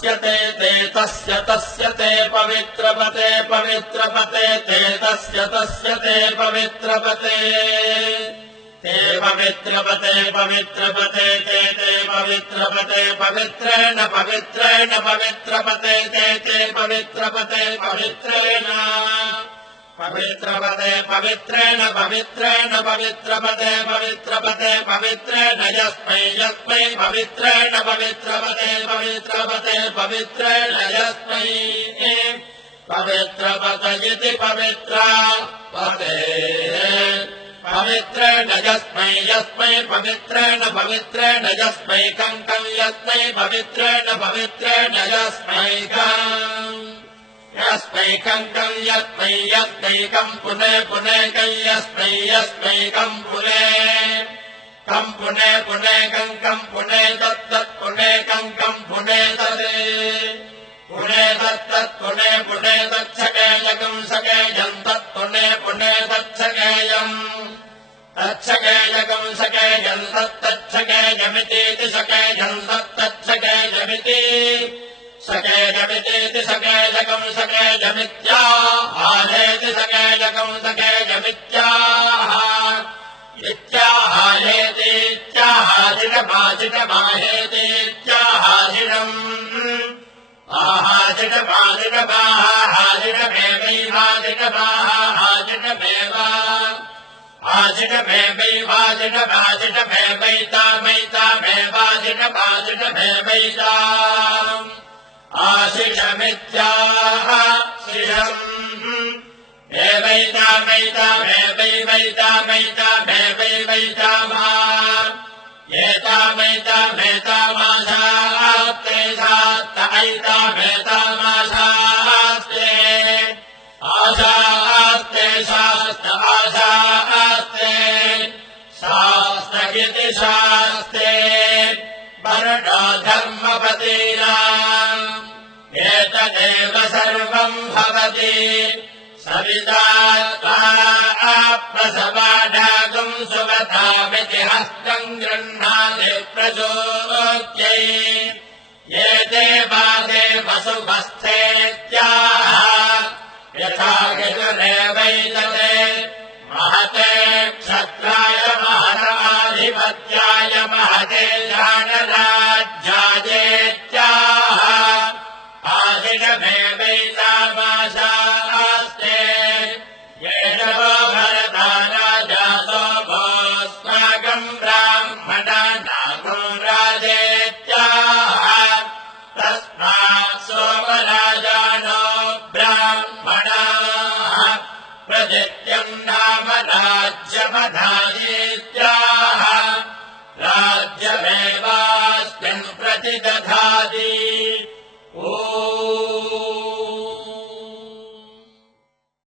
तस्य ते तस्य ते पवित्रपते पवित्रपते ते तस्य ते पवित्रपते ते पवित्रपते पवित्रपते ते पवित्रपते पवित्रेण पवित्रेण पवित्रपते ते पवित्रपते पवित्रेण पवित्रपते पवित्रेण पवित्रेण पवित्रपते पवित्रपते पवित्रेण यस्मै यस्मै पवित्रेण पवित्रपते पवित्रपते पवित्रेण यस्मै पवित्रपते इति पवित्रपते पवित्रेण यस्मै यस्मै पवित्रेण पवित्रेण यस्मै कं यस्मै पवित्रेण पवित्रेण यस्मैकम् यस्मैकं यस्मैकं पुने पुने यस्मै यस्मैकं पुने कं पुने तत्तत् पुने कं पुने तदे पुने तत्तत् पुने पुने तच्छकेयकं सकेयं तत्पुने पुने तच्छकेयम् तच्छकेयकं सकेयं तत्तच्छकेयमिति सकेयं तत्तच्छकेयमिति सकेयमिति सकेयकं सकेयमित्याहारेति सकेयकं सकेयमित्याह इत्याहारेति इत्याहारिणमाजिणमाहेति इत्याहारिणम् आहाजिणमाजिणमाहाजिणमेवैवाजिणमाहाजिणमेव आजिणमेवैवाजिणमाजिणमेवैतामैतामेवाजिणमाजिणमेवैता आशिषमित्याह शिषम् एवैतामैतामेवैवैतामैतामेवैवैतामा एतामैतामेतामाशास्ते शास्त ऐतामेतामाशास्ते आशास्ते शास्त आशास्ते शास्त्रगिति शास्ते वर्णो धर्मपतीनाम् एतदेव सर्वम् भवति सविता प्रसवाडागुम् सुवधामिति हस्तम् गृह्णाति प्रचोद्यै एते वादे वसुभस्थेत्याह यथा गिरिरेवैतते महते क्षत्राय महताधिपत्याय महते जानराज्यायेत्याह आशिषमेवैतामाशास्ते येन वो भरता राजासो भोस्माकम् ब्राह्मणा नागो राजेत्याह तस्मात् सोमराजानो ब्राह्मणाः प्रदित्यम् नाम राज्यमधायेत्याह राज्यमेवास्मिन् प्रतिदधाति।